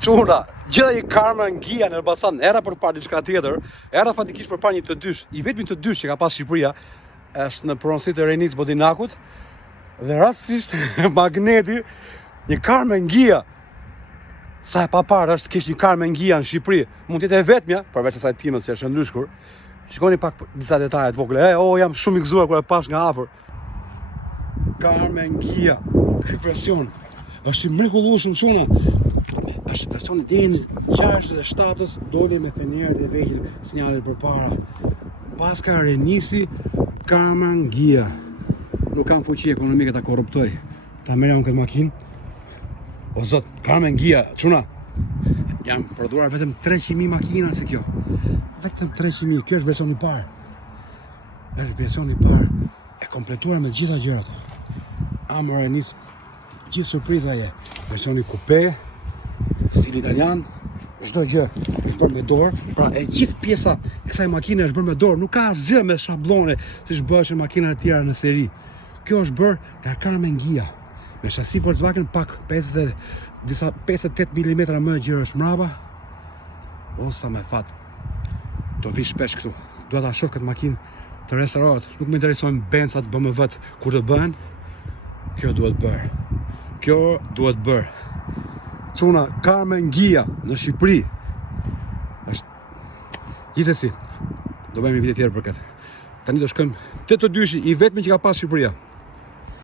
Çuna, gjitha një Karma Ngia në Elbasan, era për parë diçka tjetër, era fatikisht për parë një të dysh. I vetmi të dysh që ka pas Shqipëria është në pronësitë e Renis Bodinakut dhe rastësisht Magneti, një Karma Ngia. Sa e pa parë është kish një Karma Ngia në Shqipëri. Mund të jetë e vetmja, përveç asaj timës që është ndryshkur. Shikoni pak disa detaje të vogla. Jam shumë i gëzuar kur e pash nga afër. Karma Ngia, ky version është i mrekullueshëm çuna. Është versioni deri në 67-s, doli me fenerët e vegjël, sinjalet përpara. Paska Renisi, Karma Ngia. Nuk kam fuqi ekonomike ta korruptoj. Ta merja unë këtë makinë. O zot, Karma Ngia, çuna. Jam prodhuar vetëm 300.000 makina si kjo. Vetëm 300.000, kjo është versioni i parë. Është versioni i parë. E kompletuar me gjitha gjërat. Amër Renis, gjithë surpriza je. Versioni coupe, stil italian, çdo gjë është bërë me dorë. Pra e gjithë pjesa e kësaj makine është bërë me dorë, nuk ka asgjë me shablone siç bëhen makina të tjera në seri. Kjo është bërë nga Karma Ngia. Me shasi Volkswagen pak 58 mm më gjërë është mrapa. O sa me fat. Do vi shpesh këtu. Dua ta shoh këtë makinë të restaurohet. Nuk më interesojnë Benzat, BMW-t kur të bëhen. Kjo duhet bërë. Kjo duhet bërë. Çuna, Karma Ngia në Shqipëri. Është gjithsesi. Do bëjmë një video tjetër për këtë. Tani do shkojmë te të dyshi, i vetmi që ka pas Shqipëria.